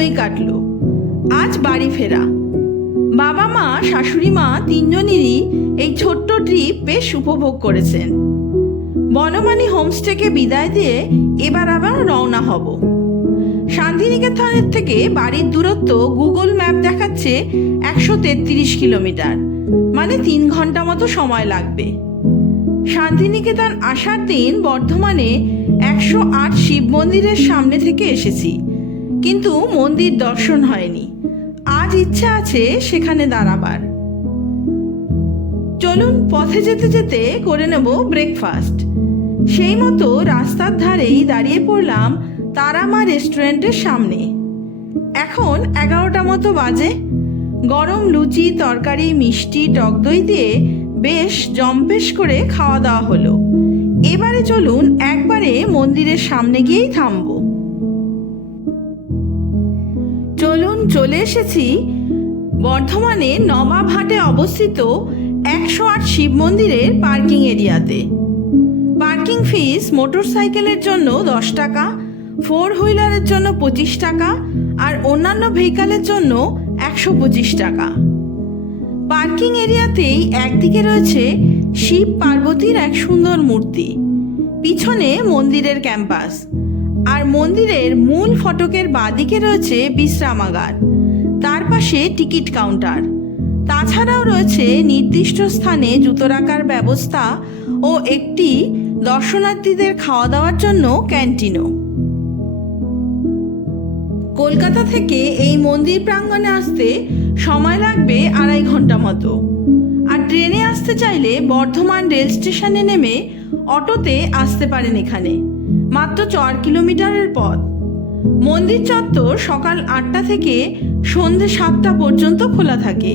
ভালোই কাটলো। আজ বাড়ি ফেরা। বাবা মা, শাশুড়ি মা তিনজনেরই এই ছোট্ট ট্রিপ বেশ উপভোগ করেছেন। বনমানী হোমস্টেকে বিদায় দিয়ে এবার আবার রওনা হব। শান্তিনিকেতনের থেকে বাড়ির দূরত্ব গুগল ম্যাপ দেখাচ্ছে একশো তেত্রিশ কিলোমিটার মানে তিন ঘণ্টা মতো সময় লাগবে। শান্তিনিকেতন আসার দিন বর্ধমানে একশো আট শিব মন্দিরের সামনে থেকে এসেছি। কিন্তু মন্দির দর্শন হয়নি। আজ ইচ্ছা আছে সেখানে দাঁড়াবার। চলুন পথে যেতে যেতে করে নেব ব্রেকফাস্ট সেই মতো রাস্তার ধারেই দাঁড়িয়ে পড়লাম তারামা রেস্টুরেন্টের সামনে। এখন এগারোটা মতো বাজে। গরম লুচি, তরকারি, মিষ্টি, টক দই দিয়ে বেশ জম্পেশ করে খাওয়া দাওয়া হলো। এবারে চলুন একবারে মন্দিরের সামনে গিয়েই থামবো। চলুন চলে এসেছি। বর্ধমানে নবাবহাটে অবস্থিত একশো আট শিব মন্দিরের পার্কিং এরিয়াতে। পার্কিং ফিস মোটরসাইকেলের জন্য দশ টাকা ফোর হুইলারের জন্য পঁচিশ টাকা আর অন্যান্য ভেহিকালের জন্য একশো পঁচিশ টাকা। পার্কিং এরিয়াতেই একদিকে রয়েছে শিব পার্বতীর এক সুন্দর মূর্তি, পিছনে মন্দিরের ক্যাম্পাস। আর মন্দিরের মূল ফটকের বাদিকে রয়েছে বিশ্রামাগার। তার পাশে টিকিট কাউন্টার। তাছাড়াও রয়েছে নির্দিষ্ট স্থানে জুতো রাখার ব্যবস্থা ও একটি দর্শনার্থীদের খাওয়া দাওয়ার জন্য ক্যান্টিনও। কলকাতা থেকে এই মন্দির প্রাঙ্গণে আসতে সময় লাগবে আড়াই ঘণ্টা মতো। আর ট্রেনে আসতে চাইলে বর্ধমান রেল স্টেশনে নেমে অটোতে আসতে পারেন এখানে। মাত্র চার কিলোমিটারের পথ। মন্দির চত্বর সকাল আটটা থেকে সন্ধে সাতটা পর্যন্ত খোলা থাকে।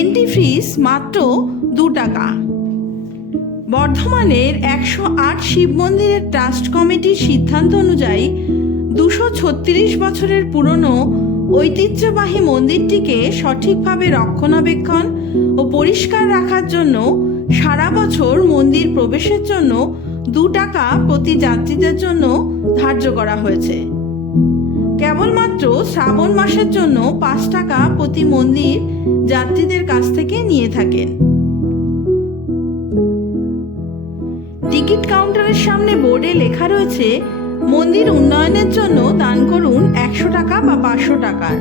এন্ট্রি ফিস মাত্র দু টাকা। বর্ধমানের একশো আট শিব মন্দিরের ট্রাস্ট কমিটির সিদ্ধান্ত অনুযায়ী দুশো ছত্রিশ বছরের পুরনো ঐতিহ্যবাহী মন্দিরটিকে সঠিকভাবে রক্ষণাবেক্ষণ ও পরিষ্কার রাখার জন্য সারা বছর মন্দির প্রবেশের জন্য দু টাকা প্রতি যাত্রীদের জন্য ধার্য করা হয়েছে। কেবলমাত্র শ্রাবণ মাসের জন্য পাঁচ টাকা প্রতি মন্দির যাত্রীদের কাছ থেকে নিয়ে থাকেন। টিকিট কাউন্টারের সামনে বোর্ডে লেখা রয়েছে, মন্দির উন্নয়নের জন্য দান করুন একশো টাকা বা পাঁচশো টাকার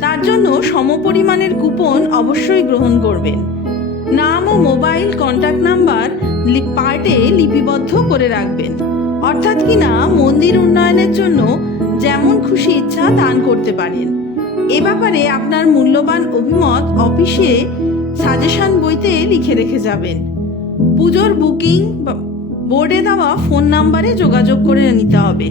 তার জন্য সমপরিমাণের কুপন অবশ্যই গ্রহণ করবেন। নাম ও মোবাইল কন্ট্যাক্ট নাম্বার পার্টে লিপিবদ্ধ করে রাখবেন। অর্থাৎ কিনা মন্দির উন্নয়নের জন্য যেমন খুশি ইচ্ছা দান করতে পারেন। এ ব্যাপারে আপনার মূল্যবান অভিমত অফিসে সাজেশন বইতে লিখে রেখে যাবেন। পুজোর বুকিং বোর্ডে দেওয়া ফোন নাম্বারে যোগাযোগ করে নিতে হবে।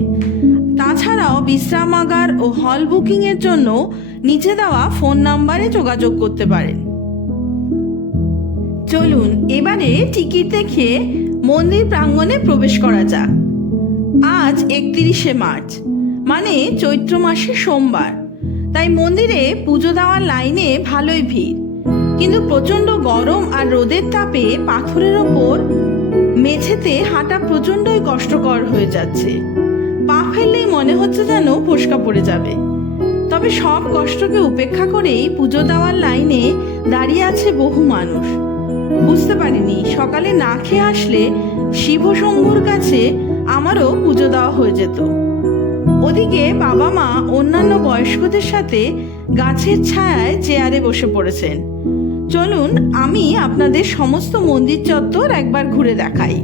তাছাড়াও বিশ্রামাগার ও হল বুকিংয়ের জন্য নিচে দেওয়া ফোন নাম্বারে যোগাযোগ করতে পারেন। চলুন, এবারে টিকিট দেখে মন্দির প্রাঙ্গণে প্রবেশ করা যাক। আজ একত্রিশে মার্চ মানে চৈত্র মাসে সোমবার। তাই মন্দিরে পুজো দেওয়ার লাইনে ভালোই ভিড়। কিন্তু প্রচণ্ড গরম আর রোদের তাপে পাথরের ওপর মেঝেতে হাঁটা প্রচণ্ডই কষ্টকর হয়ে যাচ্ছে। পা ফেললেই মনে হচ্ছে যেন ফোসকা পড়ে যাবে। তবে সব কষ্টকে উপেক্ষা করেই পুজো দেওয়ার লাইনে দাঁড়িয়ে আছে বহু মানুষ। বুঝতে পারিনি। সকালে না খেয়ে আসলে শিবশম্ভুর কাছে আমারও পুজো দেওয়া হয়ে যেত। ওদিকে বাবা মা অন্যান্য বয়স্কদের সাথে গাছের ছায়ায় চেয়ারে বসে পড়েছেন। চলুন, আমি আপনাদের সমস্ত মন্দির চত্বর একবার ঘুরে দেখাই।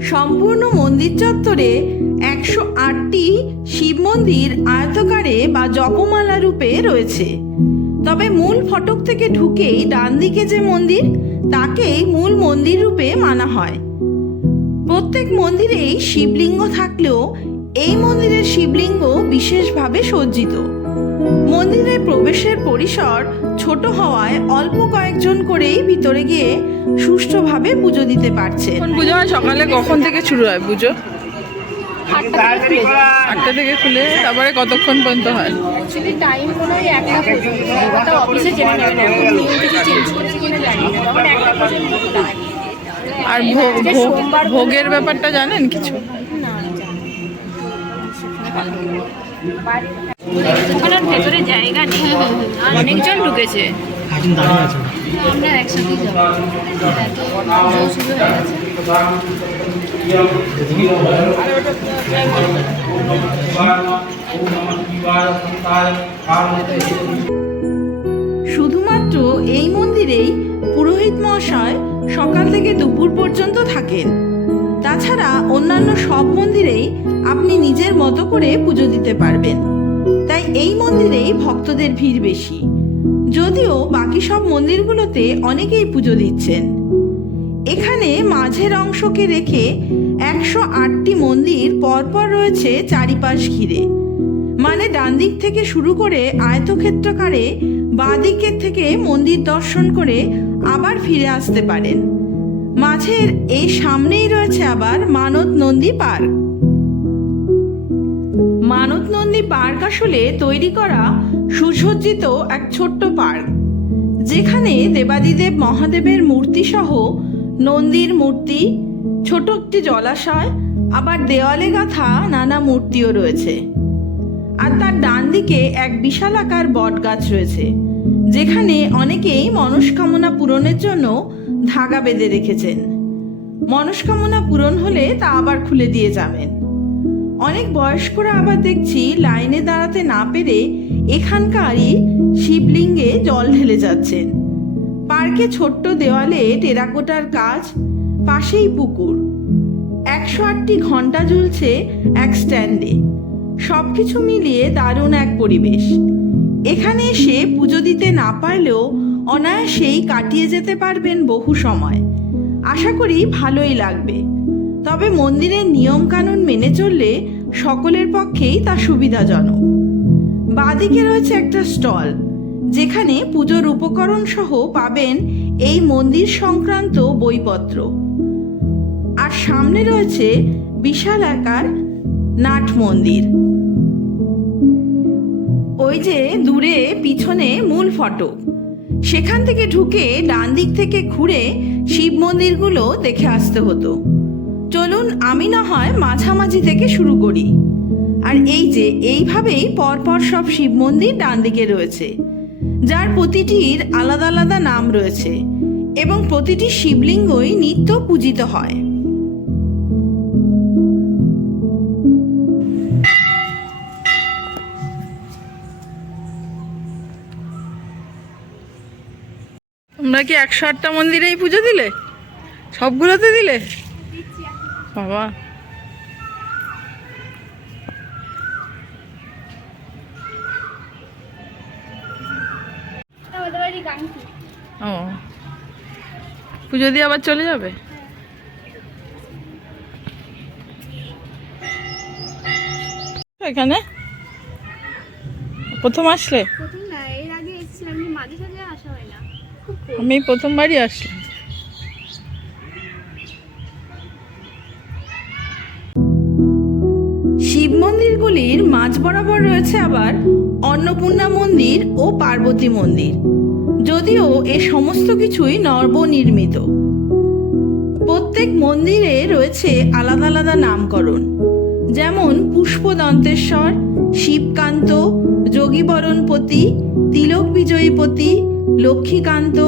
সম্পূর্ণ মন্দির চত্বরে একশো আটটি শিব মন্দির আয়তকারে বা জপমালা রূপে রয়েছে। তবে মূল ফটক থেকে ঢুকেই ডান দিকে যে মন্দির, তাকেই মূল মন্দির রূপে মানা হয়। প্রত্যেক মন্দিরেই শিবলিঙ্গ থাকলেও এই মন্দিরের শিবলিঙ্গ বিশেষভাবে সজ্জিত। মন্দিরে প্রবেশের পরিসর ছোট হওয়ায় অল্প কয়েকজন করেই ভিতরে গিয়ে সুষ্ঠুভাবে পুজো দিতে পারছে পুজো হয় সকালে কখন থেকে শুরু হয় পুজো? আটটা থেকে খুলে। তারপরে কতক্ষণ পর্যন্ত হয়? অ্যাকচুয়ালি টাইম মনে হয় একটা পর্যন্ত অফিসে জেনে নেবেন এখন নিয়ম কিছু চেঞ্জ করেছে কিনা জানি না তখন একটা পর্যন্ত আর ভোগ ভোগ ভোগের ব্যাপারটা জানেন কিছু? ওখানে আর ভেতরে জায়গা নেই। অনেকজন ঢুকেছে। এখন দাঁড়িয়ে শুধুমাত্র এই মন্দিরেই পুরোহিত মহাশয় সকাল থেকে দুপুর পর্যন্ত থাকেন। তাছাড়া অন্যান্য সব মন্দিরেই আপনি নিজের মতো করে পুজো দিতে পারবেন। তাই এই মন্দিরেই ভক্তদের ভিড় বেশি। যদিও বাকি সব মন্দিরগুলোতে অনেকেই পুজো দিচ্ছেন। এখানে মাঝের অংশকে রেখে একশো আটটি মন্দির পরপর রয়েছে চারিপাশ ঘিরে। মানে ডান দিক থেকে শুরু করে আয়তক্ষেত্রকারে বাঁ দিকের থেকে মন্দির দর্শন করে আবার ফিরে আসতে পারেন। মাঝের এই সামনেই রয়েছে আবার মানত নন্দী পার্ক। মানত নন্দী পার্ক আসলে তৈরি করা সুসজ্জিত এক ছোট্ট পার্ক, যেখানে দেবাদিদেব মহাদেবের মূর্তি সহ নন্দীর মূর্তি, ছোট একটি জলাশয়, আবার দেওয়ালে গাঁথা নানা মূর্তিও রয়েছে। আর তার ডান দিকে এক বিশাল আকার বট গাছ রয়েছে, যেখানে অনেকেই মনস্কামনা পূরণের জন্য ধাগা বেঁধে রেখেছেন। মনস্কামনা পূরণ হলে তা আবার খুলে দিয়ে যাবেন। অনেক বয়স্করা আবার দেখছি লাইনে দাঁড়াতে না পেরে এখানকারই শিবলিঙ্গে জল ঢেলে যাচ্ছেন। পার্কে ছোট্ট দেওয়ালে টেরাকোটার কাজ, পাশেই পুকুর। একশো আটটি ঘণ্টা ঝুলছে এক স্ট্যান্ডে। সব কিছু মিলিয়ে দারুণ এক পরিবেশ। এখানে এসে পুজো দিতে না পারলেও অনায়াসেই কাটিয়ে যেতে পারবেন বহু সময়। আশা করি ভালোই লাগবে। তবে মন্দিরের নিয়মকানুন মেনে চললে সকলের পক্ষেই তা সুবিধাজনক। বাঁদিকে রয়েছে একটা স্টল। যেখানে পুজোর উপকরণ সহ পাবেন এই মন্দির সংক্রান্ত বইপত্র। আর সামনে রয়েছে বিশাল আকার নাট মন্দির। ওই যে দূরে পিছনে মূল ফটক সেখান থেকে ঢুকে ডান দিক থেকে ঘুরে শিব মন্দিরগুলো দেখে আসতে হতো। চলুন আমি না হয় মাঝামাঝি থেকে শুরু করি। আর এই যে, এইভাবেই পরপর সব শিব মন্দির ডান দিকে রয়েছে। যার প্রতিটির আলাদা আলাদা নাম রয়েছে এবং প্রতিটি শিবলিঙ্গই নিত্য পূজিত হয়। তোমরা কি একশো আটটা মন্দিরেই পুজো দিলে? সবগুলোতে দিলে? বাবা। পুজো দিয়ে আবার চলে যাবে? এখানে? প্রথম আসলে। আমি প্রথমবারই আসলাম। শিব মন্দিরগুলির মাঝ বরাবর রয়েছে আবার অন্নপূর্ণা মন্দির ও পার্বতী মন্দির। যদিও এ সমস্ত কিছুই নবনির্মিত প্রত্যেক মন্দিরে রয়েছে আলাদা আলাদা নামকরণ, যেমন পুষ্পদন্তেশ্বর, শিবকান্ত, যোগীবরণপতি, তিলক বিজয়ীপতি, লক্ষ্মীকান্ত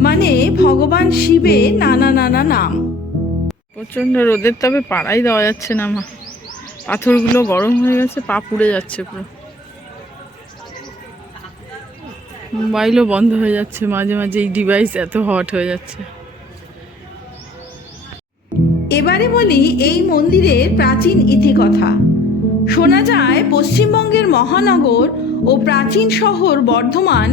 মানে ভগবান শিবের নানা নানা নাম। প্রচণ্ড রোদের তবে পাড়াই দেওয়া যাচ্ছে না মা। পাথরগুলো গরম হয়ে গেছে, পা পুড়ে যাচ্ছে পুরো। মোবাইলও বন্ধ হয়ে যাচ্ছে, মাঝে মাঝে এই ডিভাইস এত হট হয়ে যাচ্ছে। এবারে বলি এই মন্দিরের প্রাচীন ইতিকথা। শোনা যায় পশ্চিমবঙ্গের মহানগর ও প্রাচীন শহর বর্ধমান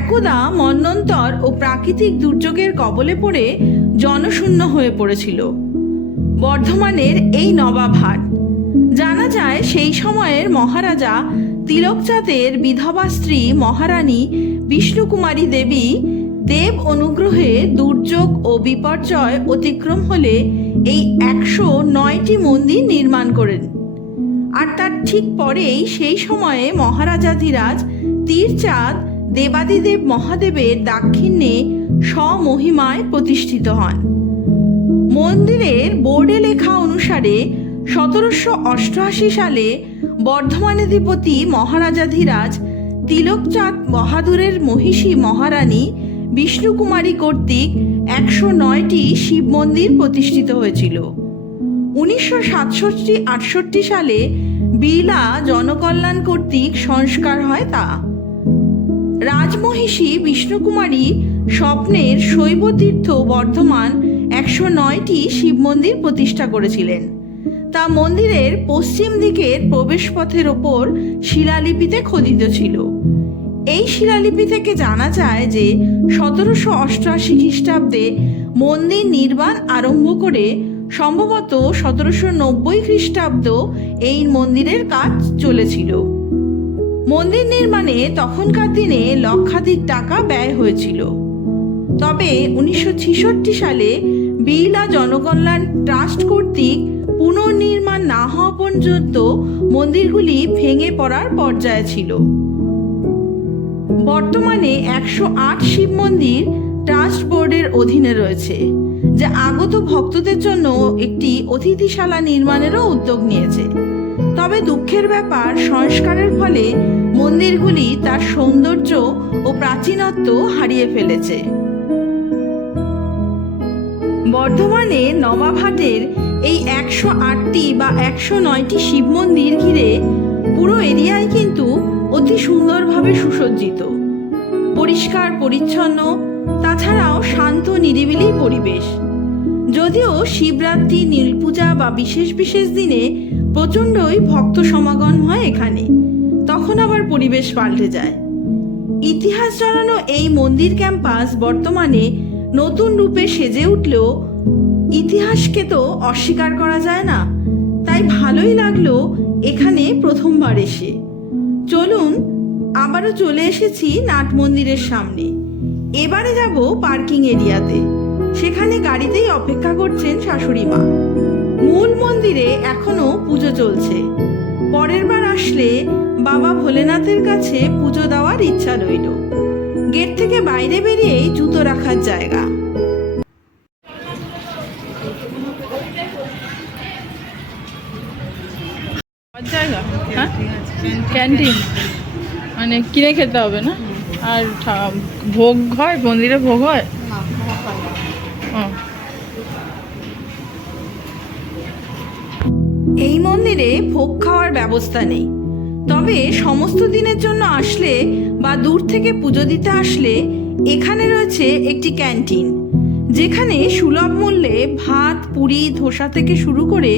একদা মন্বন্তর ও প্রাকৃতিক দুর্যোগের কবলে পড়ে জনশূন্য হয়ে পড়েছিল। বর্ধমানের এই নবাবহাট জানা যায় সেই সময়ের মহারাজা তিলকচাঁদের বিধবা স্ত্রী মহারানী বিষ্ণুকুমারী দেবী দেব অনুগ্রহে দুর্যোগ ও বিপর্যয় অতিক্রম হলে এই একশো নয়টি মন্দির নির্মাণ করেন। আর তার ঠিক পরেই সেই সময়ে মহারাজাধিরাজ তীরচাঁদ দেবাদিদেব মহাদেবের দাক্ষিণ্যে স্বমহিমায় প্রতিষ্ঠিত হন। মন্দিরের বোর্ডে লেখা অনুসারে সতেরোশো অষ্টআশি সালে বর্ধমানাধিপতি মহারাজাধিরাজ তিলকচাঁদ বাহাদুরের মহিষী মহারানী বিষ্ণুকুমারী কর্তৃক একশো নয়টি শিব মন্দির প্রতিষ্ঠিত হয়েছিল। উনিশশো সাতষট্টি আটষট্টি সালে বিলা জনকল্যাণ কর্তৃক সংস্কার হয় তা। রাজমহিষী বিষ্ণুকুমারী স্বপ্নের শৈবতীর্থ বর্ধমান একশো নয়টি শিব মন্দির প্রতিষ্ঠা করেছিলেন। তা মন্দিরের পশ্চিম দিকের প্রবেশপথের ওপর শিলালিপিতে খোদিত ছিল। এই শিলালিপি থেকে জানা যায় যে সতেরোশো অষ্টআশি খ্রিস্টাব্দে মন্দির নির্মাণ আরম্ভ করে সম্ভবত সতেরোশো নব্বই খ্রিস্টাব্দ এই মন্দিরের কাজ চলেছিল। মন্দির নির্মাণে তখনকার দিনে লক্ষাধিক টাকা ব্যয় হয়েছিল। তবে উনিশশো ছেষট্টি সালে বিড়লা জনকল্যাণ ট্রাস্ট কর্তৃক পুনর্নির্মাণ না হওয়া পর্যন্ত মন্দিরগুলি ভেঙে পড়ার পর্যায়ে ছিল। বর্তমানে একশো আট শিব মন্দির ট্রাস্ট বোর্ডের অধীনে রয়েছে, যা আগত ভক্তদের জন্য একটি অতিথিশালা নির্মাণেরও উদ্যোগ নিয়েছে। তবে দুঃখের ব্যাপার, সংস্কারের ফলে মন্দিরগুলি তার সৌন্দর্য ও প্রাচীনত্ব হারিয়ে ফেলেছে। বর্ধমানে নবাবহাটের এই একশো আটটি বা একশো নয়টি শিব মন্দির ঘিরে পুরো এরিয়ায় কিন্তু অতি সুন্দরভাবে সুসজ্জিত। পরিষ্কার, পরিচ্ছন্ন, তাছাড়াও শান্ত, নিরিবিলি পরিবেশ। যদিও শিবরাত্রি, নীলপূজা বা বিশেষ বিশেষ দিনে প্রচণ্ডই ভক্ত সমাগম হয় এখানে, তখন আবার পরিবেশ পাল্টে যায়। ইতিহাস জড়ানো এই মন্দির ক্যাম্পাস বর্তমানে নতুন রূপে সেজে উঠলেও ইতিহাসকে তো অস্বীকার করা যায় না। তাই ভালোই লাগল এখানে প্রথমবার এসে। চলুন, আবারও চলে এসেছি নাট মন্দিরের সামনে। এবারে যাব পার্কিং এরিয়াতে। সেখানে গাড়িতেই অপেক্ষা করছেন শাশুড়ি মা। মূল মন্দিরে এখনও পুজো চলছে। পরের বার আসলে বাবা ভোলেনাথের কাছে পুজো দেওয়ার ইচ্ছা রইল। গেট থেকে বাইরে বেরিয়েই জুতো রাখার জায়গা। জায়গা। হ্যাঁ? ক্যান্টিন মানে কিনে খেতে হবে না? আর ভোগ হয়? মন্দিরে ভোগ হয়? ও। এই মন্দিরে ভোগ খাওয়ার ব্যবস্থা নেই। তবে সমস্ত দিনের জন্য আসলে বা দূর থেকে পুজো দিতে আসলে এখানে রয়েছে একটি ক্যান্টিন। যেখানে সুলভ মূল্যে ভাত পুরি ধোসা থেকে শুরু করে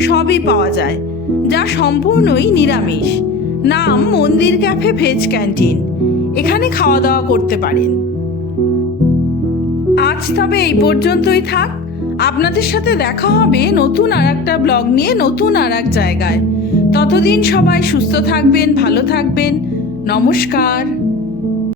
সবই পাওয়া যায়। যা সম্পূর্ণই নিরামিষ। নাম মন্দির ক্যাফে ভেজ ক্যান্টিন। এখানে খাওয়া দাওয়া করতে পারেন। আজ তবে এই পর্যন্তই থাক। আপনাদের সাথে দেখা হবে নতুন আর একটা ব্লগ নিয়ে নতুন আর এক জায়গায়। ততদিন সবাই সুস্থ থাকবেন, ভালো থাকবেন। নমস্কার।